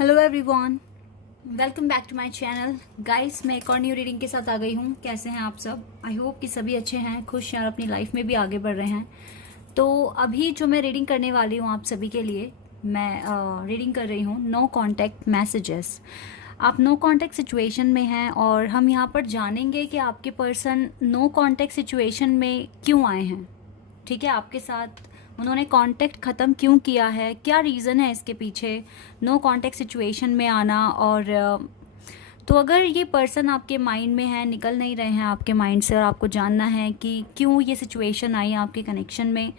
Hello everyone, welcome back to my channel. Guys, मैं एक और न्यू रीडिंग के साथ आ गई हूँ। कैसे हैं आप सब? आई होप कि सभी अच्छे हैं, खुश हैं और अपनी लाइफ में भी आगे बढ़ रहे हैं। तो अभी जो मैं रीडिंग करने वाली हूँ आप सभी के लिए, मैं रीडिंग कर रही हूँ नो कॉन्टैक्ट मैसेजेस। आप नो कॉन्टैक्ट सिचुएशन में हैं और हम यहाँ पर जानेंगे कि आपके पर्सन नो कॉन्टैक्ट सिचुएशन में क्यों आए हैं। ठीक है, आपके साथ उन्होंने कांटेक्ट ख़त्म क्यों किया है, क्या रीज़न है इसके पीछे नो कांटेक्ट सिचुएशन में आना। और तो अगर ये पर्सन आपके माइंड में है, निकल नहीं रहे हैं आपके माइंड से और आपको जानना है कि क्यों ये सिचुएशन आई आपके कनेक्शन में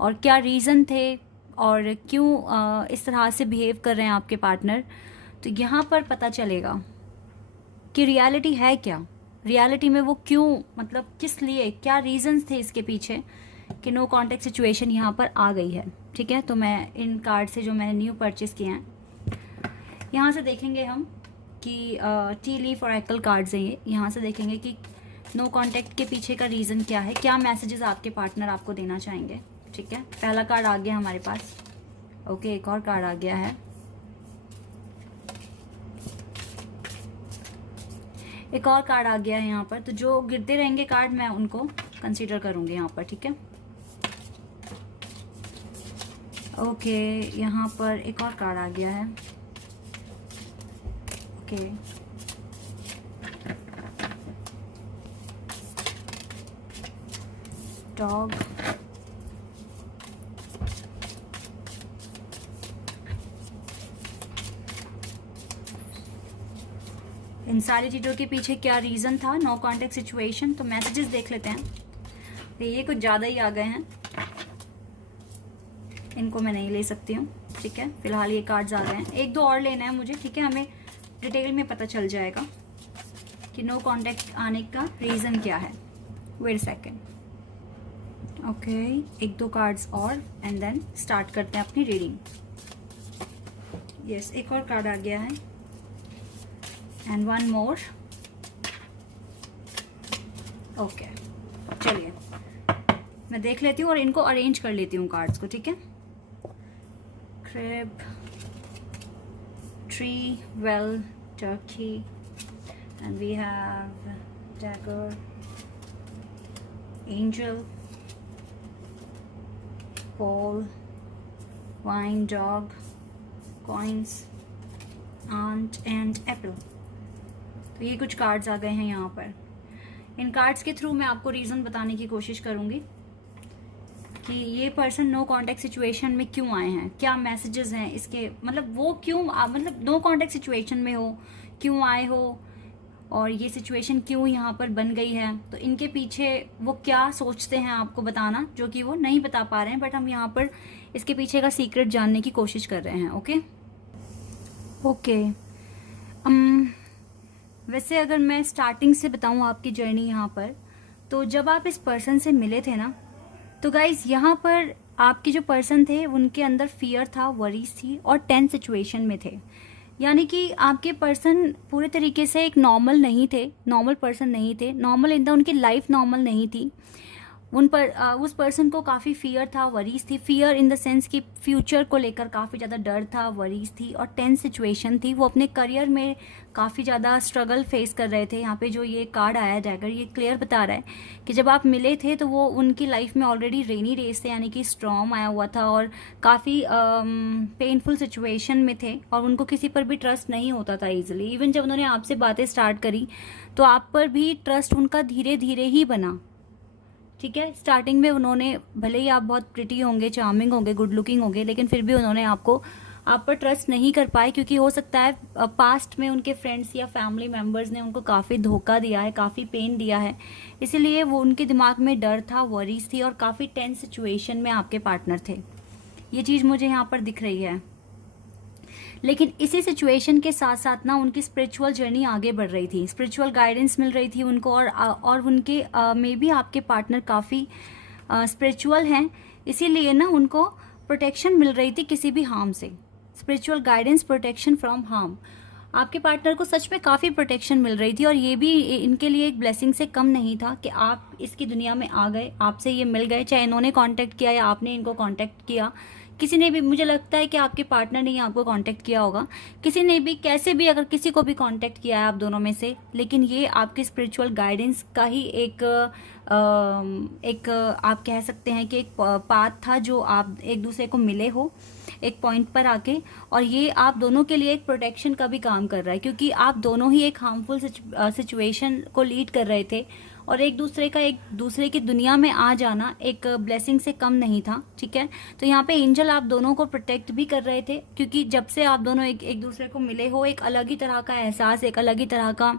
और क्या रीज़न थे और क्यों इस तरह से बिहेव कर रहे हैं आपके पार्टनर, तो यहाँ पर पता चलेगा कि रियलिटी है क्या। रियलिटी में वो क्यों, मतलब किस लिए, क्या रीज़न्स थे इसके पीछे कि नो कॉन्टेक्ट सिचुएशन यहाँ पर आ गई है। ठीक है, तो मैं इन कार्ड से जो मैंने न्यू परचेज़ किए हैं यहाँ से देखेंगे हम कि टी लीफ और एकल कार्ड्स हैं ये। यहाँ से देखेंगे कि नो कॉन्टेक्ट के पीछे का रीज़न क्या है, क्या मैसेजेस आपके पार्टनर आपको देना चाहेंगे। ठीक है, पहला कार्ड आ गया हमारे पास। ओके, एक और कार्ड आ गया है। एक और कार्ड आ गया है यहाँ पर। तो जो गिरते रहेंगे कार्ड मैं उनको कंसीडर करूँगी यहाँ पर। ठीक है, ओके, यहाँ पर एक और कार्ड आ गया है। ओके, डॉग, इन सारी चीज़ों के पीछे क्या रीज़न था, नो कॉन्टेक्ट सिचुएशन। तो मैसेजेस देख लेते हैं। तो ये कुछ ज़्यादा ही आ गए हैं, इनको मैं नहीं ले सकती हूँ। ठीक है, फिलहाल ये कार्ड्स आ गए हैं। एक दो और लेना है मुझे। ठीक है, हमें डिटेल में पता चल जाएगा कि नो कॉन्टेक्ट आने का रीज़न क्या है। Wait second. ओके, एक दो कार्ड्स और एंड देन स्टार्ट करते हैं अपनी रीडिंग। यस, एक और कार्ड आ गया है एंड वन मोर। ओके, चलिए मैं देख लेती हूँ और इनको अरेंज कर लेती हूँ कार्ड्स को। ठीक है, crab, tree, well, turkey, and we have dagger, angel, pole, wine, dog, coins, aunt and apple। तो ये कुछ कार्ड्स आ गए हैं यहाँ पर। इन कार्ड्स के थ्रू मैं आपको रीज़न बताने की कोशिश करूँगी कि ये पर्सन नो कॉन्टेक्ट सिचुएशन में क्यों आए हैं, क्या मैसेजेस हैं इसके, मतलब वो क्यों मतलब नो कॉन्टेक्ट सिचुएशन में हो, क्यों आए हो और ये सिचुएशन क्यों यहाँ पर बन गई है। तो इनके पीछे वो क्या सोचते हैं आपको बताना, जो कि वो नहीं बता पा रहे हैं, बट हम यहाँ पर इसके पीछे का सीक्रेट जानने की कोशिश कर रहे हैं। ओके ओके, वैसे अगर मैं स्टार्टिंग से बताऊँ आपकी जर्नी यहाँ पर, तो जब आप इस पर्सन से मिले थे ना, तो गाइज यहाँ पर आपके जो पर्सन थे उनके अंदर फियर था, वरीज थी और टेंस सिचुएशन में थे। यानी कि आपके पर्सन पूरे तरीके से एक नॉर्मल नहीं थे, नॉर्मल पर्सन नहीं थे, नॉर्मल इन द उनकी लाइफ नॉर्मल नहीं थी। उस पर्सन को काफ़ी फियर था, वरीज थी। फियर इन द सेंस कि फ्यूचर को लेकर काफ़ी ज़्यादा डर था, वरीज थी और टेंस सिचुएशन थी। वो अपने करियर में काफ़ी ज़्यादा स्ट्रगल फेस कर रहे थे। यहाँ पे जो ये कार्ड आया डैगर, ये क्लियर बता रहा है कि जब आप मिले थे तो वो उनकी लाइफ में ऑलरेडी रेनी डेज थे, यानी कि स्टॉर्म आया हुआ था और काफ़ी पेनफुल सिचुएशन में थे और उनको किसी पर भी ट्रस्ट नहीं होता था ईजिली। इवन जब उन्होंने आपसे बातें स्टार्ट करी तो आप पर भी ट्रस्ट उनका धीरे धीरे ही बना। ठीक है, स्टार्टिंग में उन्होंने, भले ही आप बहुत प्रिटी होंगे, चार्मिंग होंगे, गुड लुकिंग होंगे, लेकिन फिर भी उन्होंने आप पर ट्रस्ट नहीं कर पाए, क्योंकि हो सकता है पास्ट में उनके फ्रेंड्स या फैमिली मेम्बर्स ने उनको काफ़ी धोखा दिया है, काफ़ी पेन दिया है। इसीलिए वो उनके दिमाग में डर था, वरीज थी और काफ़ी टेंस सिचुएशन में आपके पार्टनर थे। ये चीज़ मुझे यहाँ पर दिख रही है। लेकिन इसी सिचुएशन के साथ साथ ना उनकी स्पिरिचुअल जर्नी आगे बढ़ रही थी, स्पिरिचुअल गाइडेंस मिल रही थी उनको और उनके मे बी आपके पार्टनर काफ़ी स्पिरिचुअल हैं, इसीलिए ना उनको प्रोटेक्शन मिल रही थी किसी भी हार्म से। Spiritual guidance, protection from harm. आपके पार्टनर को सच में काफ़ी प्रोटेक्शन मिल रही थी और ये भी इनके लिए एक ब्लेसिंग से कम नहीं था कि आप इसकी दुनिया में आ गए, आपसे ये मिल गए, चाहे इन्होंने कांटेक्ट किया या आपने इनको कांटेक्ट किया, किसी ने भी, मुझे लगता है कि आपके पार्टनर ने ही आपको कांटेक्ट किया होगा, किसी ने भी, कैसे भी, अगर किसी को भी कांटेक्ट किया है आप दोनों में से, लेकिन ये आपके स्पिरिचुअल गाइडेंस का ही एक आप कह सकते हैं कि एक पाथ था जो आप एक दूसरे को मिले हो एक पॉइंट पर आके, और ये आप दोनों के लिए एक प्रोटेक्शन का भी काम कर रहा है, क्योंकि आप दोनों ही एक हार्मफुल सिचुएशन को लीड कर रहे थे, और एक दूसरे की दुनिया में आ जाना एक ब्लेसिंग से कम नहीं था, ठीक है। तो यहाँ पे एंजल आप दोनों को प्रोटेक्ट भी कर रहे थे, क्योंकि जब से आप दोनों एक दूसरे को मिले हो, एक अलग ही तरह का एहसास, एक अलग ही तरह का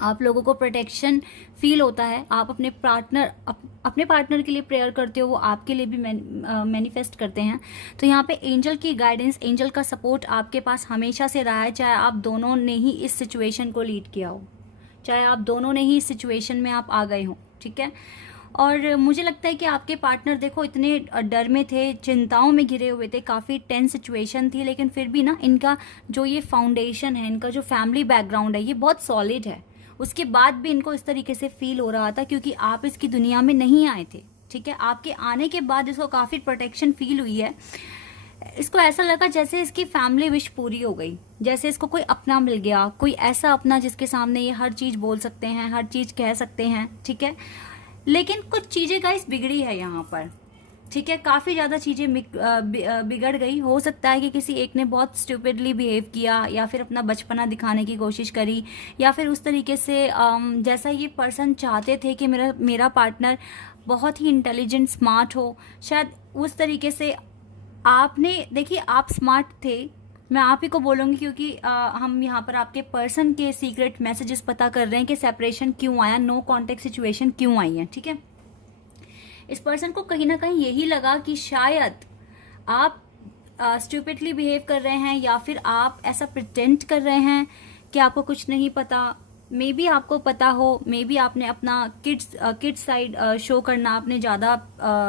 आप लोगों को प्रोटेक्शन फील होता है। आप अपने पार्टनर के लिए प्रेयर करते हो, वो आपके लिए भी मैनिफेस्ट करते हैं। तो यहाँ पे एंजल की गाइडेंस, एंजल का सपोर्ट आपके पास हमेशा से रहा है, चाहे आप दोनों ने ही इस सिचुएशन को लीड किया हो, चाहे आप दोनों ने ही इस सिचुएशन में आप आ गए हो, ठीक है। और मुझे लगता है कि आपके पार्टनर देखो इतने डर में थे, चिंताओं में घिरे हुए थे, काफ़ी टेंस सिचुएशन थी, लेकिन फिर भी ना इनका जो ये फाउंडेशन है, इनका जो फैमिली बैकग्राउंड है, ये बहुत सॉलिड है। उसके बाद भी इनको इस तरीके से फील हो रहा था क्योंकि आप इसकी दुनिया में नहीं आए थे, ठीक है। आपके आने के बाद इसको काफ़ी प्रोटेक्शन फील हुई है। इसको ऐसा लगा जैसे इसकी फैमिली विश पूरी हो गई, जैसे इसको कोई अपना मिल गया, कोई ऐसा अपना जिसके सामने ये हर चीज़ बोल सकते हैं, हर चीज़ कह सकते हैं, ठीक है। लेकिन कुछ चीज़ें गाइस बिगड़ी है यहाँ पर, ठीक है। काफ़ी ज़्यादा चीज़ें बिगड़ गई। हो सकता है कि किसी एक ने बहुत स्टूपिडली बिहेव किया, या फिर अपना बचपना दिखाने की कोशिश करी, या फिर उस तरीके से जैसा ये पर्सन चाहते थे कि मेरा पार्टनर बहुत ही इंटेलिजेंट स्मार्ट हो, शायद उस तरीके से आपने, देखिए आप स्मार्ट थे, मैं आप ही को बोलूँगी, क्योंकि हम यहाँ पर आपके पर्सन के सीक्रेट मैसेजेस पता कर रहे हैं कि सेपरेशन क्यों आया, नो कॉन्टेक्ट सिचुएशन क्यों आई है, ठीक है। इस पर्सन को कहीं ना कहीं यही लगा कि शायद आप स्टूपिडली बिहेव कर रहे हैं, या फिर आप ऐसा प्रिटेंड कर रहे हैं कि आपको कुछ नहीं पता। मे बी आपको पता हो, मे बी आपने अपना किड्स साइड शो करना आपने ज़्यादा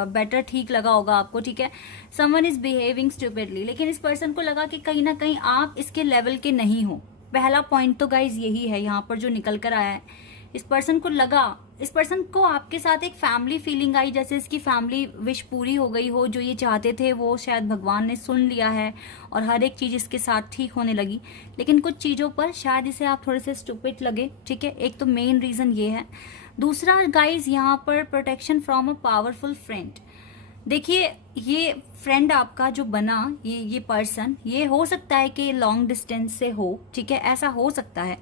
बेटर ठीक लगा होगा आपको, ठीक है। समवन इज बिहेविंग स्टूपिडली, लेकिन इस पर्सन को लगा कि कहीं ना कहीं आप इसके लेवल के नहीं हो। पहला पॉइंट तो गाइज यही है यहाँ पर जो निकल कर आया है। इस पर्सन को लगा, इस पर्सन को आपके साथ एक फैमिली फीलिंग आई, जैसे इसकी फैमिली विश पूरी हो गई हो, जो ये चाहते थे वो शायद भगवान ने सुन लिया है, और हर एक चीज़ इसके साथ ठीक होने लगी। लेकिन कुछ चीज़ों पर शायद इसे आप थोड़े से स्टूपिड लगे, ठीक है। एक तो मेन रीज़न ये है। दूसरा गाइज यहाँ पर protection from a powerful friend. देखिए ये फ्रेंड आपका जो बना, ये पर्सन, ये हो सकता है कि लॉन्ग डिस्टेंस से हो, ठीक है, ऐसा हो सकता है।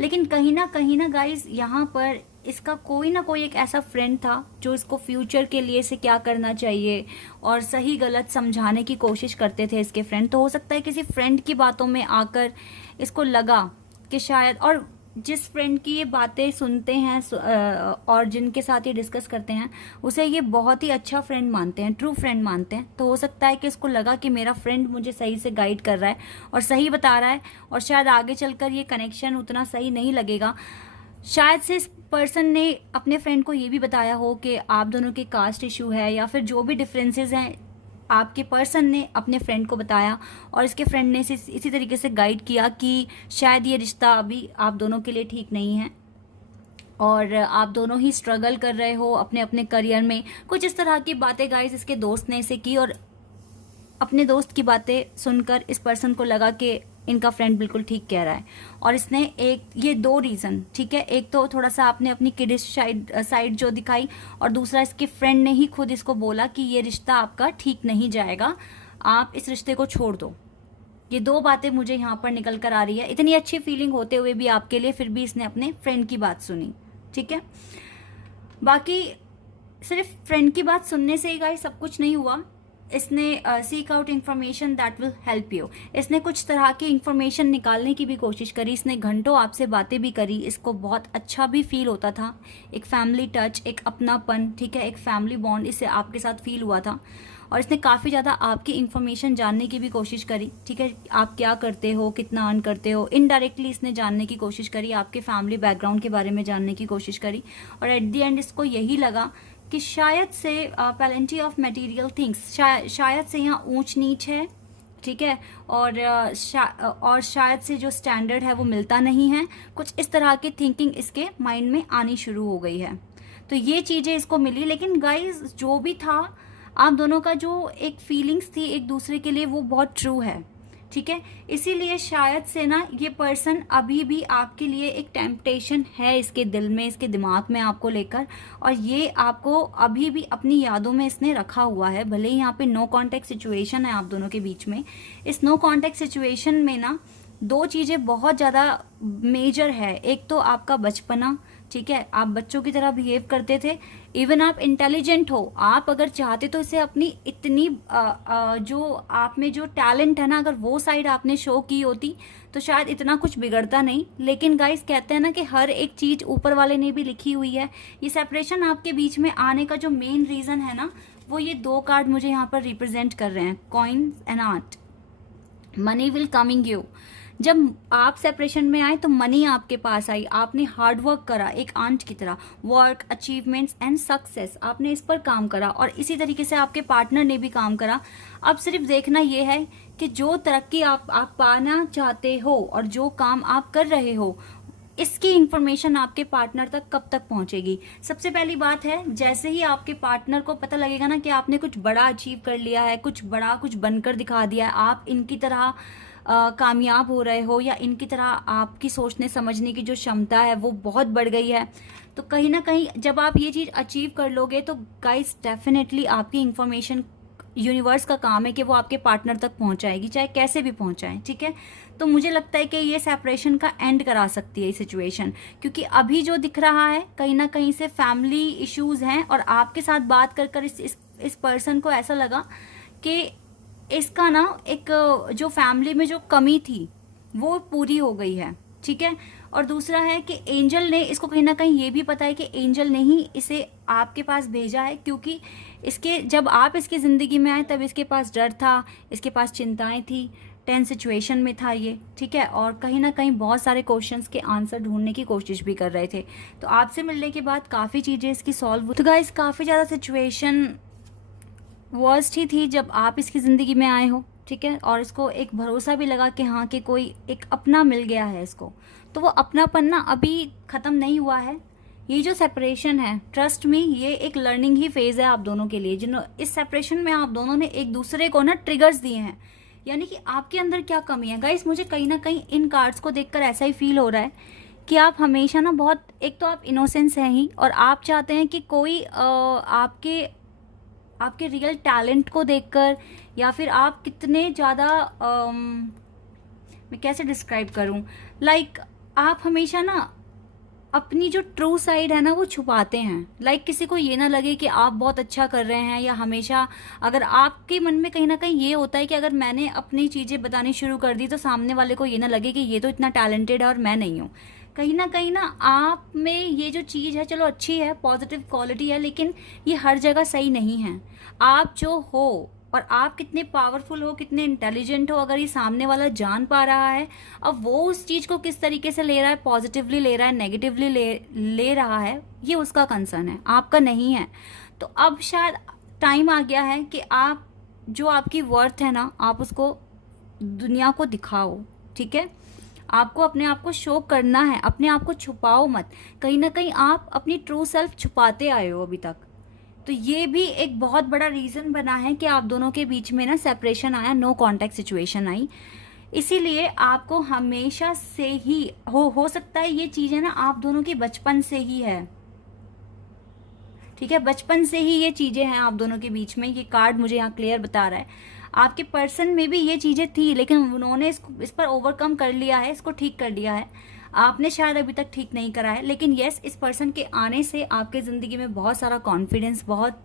लेकिन कहीं ना गाइज यहाँ पर इसका कोई ना कोई एक ऐसा फ्रेंड था जो इसको फ्यूचर के लिए से क्या करना चाहिए और सही गलत समझाने की कोशिश करते थे इसके फ्रेंड। तो हो सकता है किसी फ्रेंड की बातों में आकर इसको लगा कि शायद, और जिस फ्रेंड की ये बातें सुनते हैं और जिनके साथ ये डिस्कस करते हैं, उसे ये बहुत ही अच्छा फ्रेंड मानते हैं, ट्रू फ्रेंड मानते हैं। तो हो सकता है कि इसको लगा कि मेरा फ्रेंड मुझे सही से गाइड कर रहा है और सही बता रहा है, और शायद आगे चलकर ये कनेक्शन उतना सही नहीं लगेगा। शायद से इस पर्सन ने अपने फ्रेंड को ये भी बताया हो कि आप दोनों के कास्ट इशू है, या फिर जो भी डिफरेंसेस हैं आपके पर्सन ने अपने फ्रेंड को बताया, और इसके फ्रेंड ने इसी तरीके से गाइड किया कि शायद ये रिश्ता अभी आप दोनों के लिए ठीक नहीं है, और आप दोनों ही स्ट्रगल कर रहे हो अपने अपने करियर में। कुछ इस तरह की बातें गाइस इसके दोस्त ने इसे की, और अपने दोस्त की बातें सुनकर इस पर्सन को लगा कि इनका फ्रेंड बिल्कुल ठीक कह रहा है, और इसने ये दो रीज़न, ठीक है, एक तो थोड़ा सा आपने अपनी किडिश साइड जो दिखाई, और दूसरा इसके फ्रेंड ने ही खुद इसको बोला कि ये रिश्ता आपका ठीक नहीं जाएगा, आप इस रिश्ते को छोड़ दो। ये दो बातें मुझे यहाँ पर निकल कर आ रही है। इतनी अच्छी फीलिंग होते हुए भी आपके लिए, फिर भी इसने अपने फ्रेंड की बात सुनी, ठीक है। बाकी सिर्फ फ्रेंड की बात सुनने से ही गाइस सब कुछ नहीं हुआ। इसने seek out information that will help you. इसने कुछ तरह की इन्फॉर्मेशन निकालने की भी कोशिश करी, इसने घंटों आपसे बातें भी करी, इसको बहुत अच्छा भी फील होता था, एक फैमिली टच, एक अपनापन, ठीक है, एक फैमिली बॉन्ड इससे आपके साथ फील हुआ था। और इसने काफ़ी ज़्यादा आपकी इन्फॉर्मेशन जानने की भी कोशिश करी, ठीक है, आप क्या करते हो, कितना अर्न करते हो, इनडायरेक्टली इसने जानने की कोशिश करी, आपके फैमिली बैकग्राउंड के बारे में जानने की कोशिश करी। और एट द एंड इसको यही लगा कि शायद से पैलेंटी ऑफ मटेरियल थिंग्स, शायद से यहाँ ऊंच नीच है, ठीक है, और शायद से जो स्टैंडर्ड है वो मिलता नहीं है। कुछ इस तरह की थिंकिंग इसके माइंड में आनी शुरू हो गई है। तो ये चीज़ें इसको मिली। लेकिन गाइज जो भी था, आप दोनों का जो एक फीलिंग्स थी एक दूसरे के लिए वो बहुत ट्रू है, ठीक है। इसीलिए शायद से ना ये पर्सन अभी भी आपके लिए एक टेम्पटेशन है इसके दिल में, इसके दिमाग में आपको लेकर, और ये आपको अभी भी अपनी यादों में इसने रखा हुआ है। भले ही यहाँ पे नो कांटेक्ट सिचुएशन है आप दोनों के बीच में, इस नो कांटेक्ट सिचुएशन में ना दो चीज़ें बहुत ज़्यादा मेजर है। एक तो आपका बचपना, ठीक है, आप बच्चों की तरह बिहेव करते थे, इवन आप इंटेलिजेंट हो, आप अगर चाहते तो इसे अपनी इतनी जो आप में जो टैलेंट है ना, अगर वो साइड आपने शो की होती तो शायद इतना कुछ बिगड़ता नहीं। लेकिन गाइस कहते हैं ना कि हर एक चीज ऊपर वाले ने भी लिखी हुई है। ये सेपरेशन आपके बीच में आने का जो मेन रीजन है ना, वो ये दो कार्ड मुझे यहाँ पर रिप्रेजेंट कर रहे हैं, coins and art. Money will coming you. जब आप सेपरेशन में आए तो मनी आपके पास आई, आपने हार्ड वर्क करा एक आंट की तरह, वर्क, अचीवमेंट्स एंड सक्सेस, आपने इस पर काम करा, और इसी तरीके से आपके पार्टनर ने भी काम करा। अब सिर्फ देखना ये है कि जो तरक्की आप पाना चाहते हो और जो काम आप कर रहे हो, इसकी इंफॉर्मेशन आपके पार्टनर तक कब तक पहुंचेगी। सबसे पहली बात है, जैसे ही आपके पार्टनर को पता लगेगा ना कि आपने कुछ बड़ा अचीव कर लिया है, कुछ बड़ा कुछ बनकर दिखा दिया है, आप इनकी तरह कामयाब हो रहे हो, या इनकी तरह आपकी सोचने समझने की जो क्षमता है वो बहुत बढ़ गई है, तो कहीं ना कहीं जब आप ये चीज़ अचीव कर लोगे तो गाइस डेफिनेटली आपकी इंफॉर्मेशन, यूनिवर्स का काम है कि वो आपके पार्टनर तक पहुंचाएगी, चाहे कैसे भी पहुंचाए, ठीक है। तो मुझे लगता है कि ये सेपरेशन का एंड करा सकती है ये सिचुएशन, क्योंकि अभी जो दिख रहा है कहीं ना कहीं से फैमिली इश्यूज हैं, और आपके साथ बात कर कर इस पर्सन को ऐसा लगा कि इसका ना एक जो फैमिली में जो कमी थी वो पूरी हो गई है, ठीक है। और दूसरा है कि एंजल ने इसको कहीं ना कहीं ये भी पता है कि एंजल ने ही इसे आपके पास भेजा है, क्योंकि इसके जब आप इसकी ज़िंदगी में आए तब इसके पास डर था, इसके पास चिंताएं थी, टेंस सिचुएशन में था ये, ठीक है, और कहीं ना कहीं बहुत सारे क्वेश्चंस के आंसर ढूंढने की कोशिश भी कर रहे थे। तो आपसे मिलने के बाद काफ़ी चीज़ें इसकी सॉल्व हुई। तो गाइस काफ़ी ज़्यादा सिचुएशन वर्स्ट ही थी जब आप इसकी ज़िंदगी में आए हो, ठीक है, और इसको एक भरोसा भी लगा कि हाँ कि कोई एक अपना मिल गया है इसको। तो वो अपनापन ना अभी ख़त्म नहीं हुआ है। ये जो सेपरेशन है, ट्रस्ट मी, ये एक लर्निंग ही फेज़ है आप दोनों के लिए। जिन इस सेपरेशन में आप दोनों ने एक दूसरे को ना ट्रिगर्स दिए हैं, यानी कि आपके अंदर क्या कमी है। गाइस मुझे कहीं ना कहीं इन कार्ड्स को देखकर ऐसा ही फील हो रहा है कि आप हमेशा ना बहुत, एक तो आप इनोसेंस हैं ही, और आप चाहते हैं कि कोई आपके रियल टैलेंट को देखकर, या फिर आप कितने ज़्यादा मैं कैसे डिस्क्राइब करूं, लाइक आप हमेशा ना अपनी जो ट्रू साइड है ना वो छुपाते हैं। लाइक किसी को ये ना लगे कि आप बहुत अच्छा कर रहे हैं, या हमेशा अगर आपके मन में कहीं ना कहीं ये होता है कि अगर मैंने अपनी चीज़ें बतानी शुरू कर दी तो सामने वाले को ये ना लगे कि ये तो इतना टैलेंटेड है और मैं नहीं हूँ। कहीं ना आप में ये जो चीज़ है, चलो अच्छी है, पॉजिटिव क्वालिटी है, लेकिन ये हर जगह सही नहीं है। आप जो हो और आप कितने पावरफुल हो, कितने इंटेलिजेंट हो, अगर ये सामने वाला जान पा रहा है, अब वो उस चीज़ को किस तरीके से ले रहा है, पॉजिटिवली ले रहा है, नेगेटिवली ले रहा है, ये उसका कंसर्न है, आपका नहीं है। तो अब शायद टाइम आ गया है कि आप जो आपकी वर्थ है ना, आप उसको दुनिया को दिखाओ, ठीक है। आपको अपने आप को शो करना है, अपने आप को छुपाओ मत। कहीं ना कहीं आप अपनी ट्रू सेल्फ छुपाते आए हो अभी तक। तो ये भी एक बहुत बड़ा रीज़न बना है कि आप दोनों के बीच में ना सेपरेशन आया, नो कांटेक्ट सिचुएशन आई। इसीलिए आपको हमेशा से ही हो सकता है ये चीज़ें ना आप दोनों की बचपन से ही है, ठीक है, बचपन से ही ये चीज़ें हैं आप दोनों के बीच में। ये कार्ड मुझे यहाँ क्लियर बता रहा है आपके पर्सन में भी ये चीज़ें थी, लेकिन उन्होंने इस पर ओवरकम कर लिया है, इसको ठीक कर लिया है। आपने शायद अभी तक ठीक नहीं करा है, लेकिन यस, इस पर्सन के आने से आपके ज़िंदगी में बहुत सारा कॉन्फिडेंस, बहुत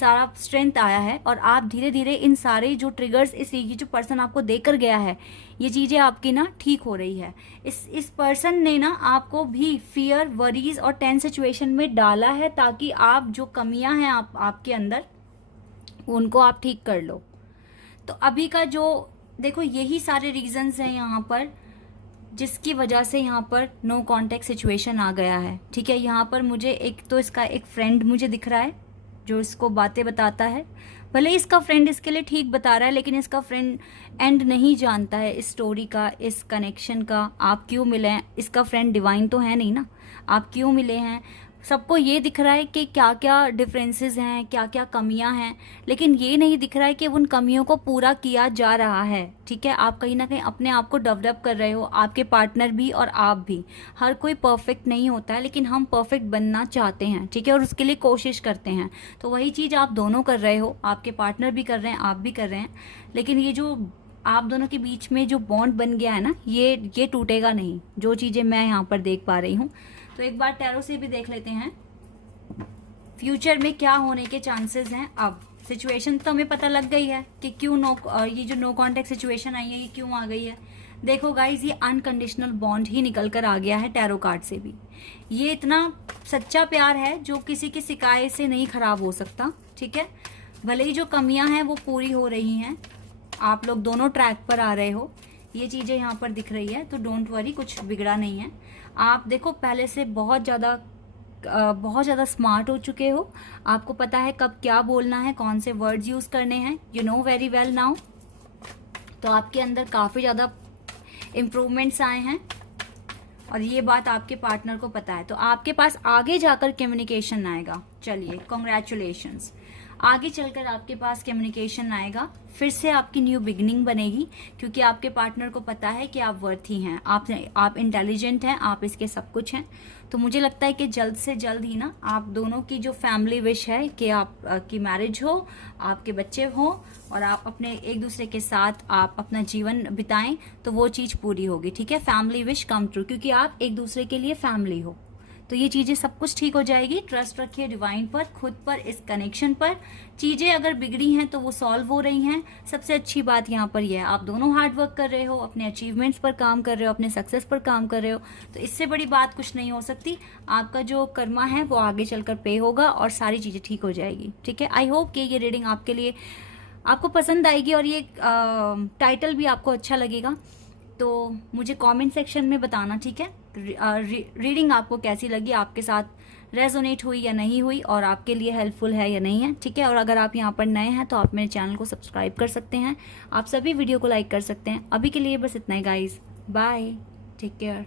सारा स्ट्रेंथ आया है, और आप धीरे धीरे इन सारे जो ट्रिगर्स, ये जो पर्सन आपको देकर गया है, ये चीज़ें आपकी ना ठीक हो रही है। इस पर्सन ने ना आपको भी फियर, वरीज और टेंस सिचुएशन में डाला है, ताकि आप जो कमियां हैं आपके अंदर, उनको आप ठीक कर लो। तो अभी का जो देखो, यही सारे रीजंस हैं यहाँ पर, जिसकी वजह से यहाँ पर नो कांटेक्ट सिचुएशन आ गया है, ठीक है। यहाँ पर मुझे एक तो इसका एक फ्रेंड मुझे दिख रहा है जो इसको बातें बताता है। भले इसका फ्रेंड इसके लिए ठीक बता रहा है, लेकिन इसका फ्रेंड एंड नहीं जानता है इस स्टोरी का, इस कनेक्शन का। आप क्यों मिले हैं, इसका फ्रेंड डिवाइन तो है नहीं ना, आप क्यों मिले हैं, सबको ये दिख रहा है कि क्या क्या डिफरेंसेस हैं, क्या क्या कमियां हैं, लेकिन ये नहीं दिख रहा है कि उन कमियों को पूरा किया जा रहा है। ठीक है, आप कहीं ना कहीं अपने आप को डेवलप कर रहे हो, आपके पार्टनर भी और आप भी। हर कोई परफेक्ट नहीं होता है, लेकिन हम परफेक्ट बनना चाहते हैं, ठीक है, और उसके लिए कोशिश करते हैं। तो वही चीज़ आप दोनों कर रहे हो, आपके पार्टनर भी कर रहे हैं, आप भी कर रहे हैं। लेकिन ये जो आप दोनों के बीच में जो बॉन्ड बन गया है ना, ये टूटेगा नहीं, जो चीज़ें मैं यहाँ पर देख पा रही हूँ। तो एक बार टैरो से भी देख लेते हैं फ्यूचर में क्या होने के चांसेस हैं। अब सिचुएशन तो हमें पता लग गई है कि क्यों ये जो नो कॉन्टेक्ट सिचुएशन आई है ये क्यों आ गई है। देखो गाइज, ये अनकंडीशनल बॉन्ड ही निकल कर आ गया है टैरो कार्ड से भी। ये इतना सच्चा प्यार है जो किसी की शिकायत से नहीं खराब हो सकता। ठीक है, भले ही जो कमियां हैं वो पूरी हो रही हैं, आप लोग दोनों ट्रैक पर आ रहे हो, ये चीजें यहाँ पर दिख रही है। तो डोंट वरी, कुछ बिगड़ा नहीं है। आप देखो पहले से बहुत ज़्यादा स्मार्ट हो चुके हो, आपको पता है कब क्या बोलना है, कौन से वर्ड्स यूज करने हैं, you know very well now. तो आपके अंदर काफ़ी ज़्यादा इम्प्रूवमेंट्स आए हैं और ये बात आपके पार्टनर को पता है। तो आपके पास आगे जाकर कम्युनिकेशन आएगा। चलिए, कॉन्ग्रेचुलेशंस। आगे चलकर आपके पास कम्युनिकेशन आएगा, फिर से आपकी न्यू बिगनिंग बनेगी, क्योंकि आपके पार्टनर को पता है कि आप वर्थी हैं, आप इंटेलिजेंट हैं, आप इसके सब कुछ हैं। तो मुझे लगता है कि जल्द से जल्द ही ना आप दोनों की जो फैमिली विश है कि आप की मैरिज हो, आपके बच्चे हो और आप अपने एक दूसरे के साथ आप अपना जीवन बिताएं, तो वो चीज़ पूरी होगी। ठीक है, फैमिली विश कम ट्रू, क्योंकि आप एक दूसरे के लिए फैमिली हो। तो ये चीज़ें सब कुछ ठीक हो जाएगी। ट्रस्ट रखिए डिवाइन पर, खुद पर, इस कनेक्शन पर। चीज़ें अगर बिगड़ी हैं तो वो सॉल्व हो रही हैं। सबसे अच्छी बात यहाँ पर यह है, आप दोनों हार्ड वर्क कर रहे हो, अपने अचीवमेंट्स पर काम कर रहे हो, अपने सक्सेस पर काम कर रहे हो। तो इससे बड़ी बात कुछ नहीं हो सकती। आपका जो कर्मा है वो आगे चलकर पे होगा और सारी चीज़ें ठीक हो जाएगी। ठीक है, आई होप कि ये रीडिंग आपके लिए आपको पसंद आएगी और ये टाइटल भी आपको अच्छा लगेगा। तो मुझे कमेंट सेक्शन में बताना, ठीक है, रीडिंग आपको कैसी लगी, आपके साथ रेजोनेट हुई या नहीं हुई, और आपके लिए हेल्पफुल है या नहीं है। ठीक है, और अगर आप यहाँ पर नए हैं तो आप मेरे चैनल को सब्सक्राइब कर सकते हैं, आप सभी वीडियो को लाइक कर सकते हैं। अभी के लिए बस इतना ही गाइज, बाय, टेक केयर।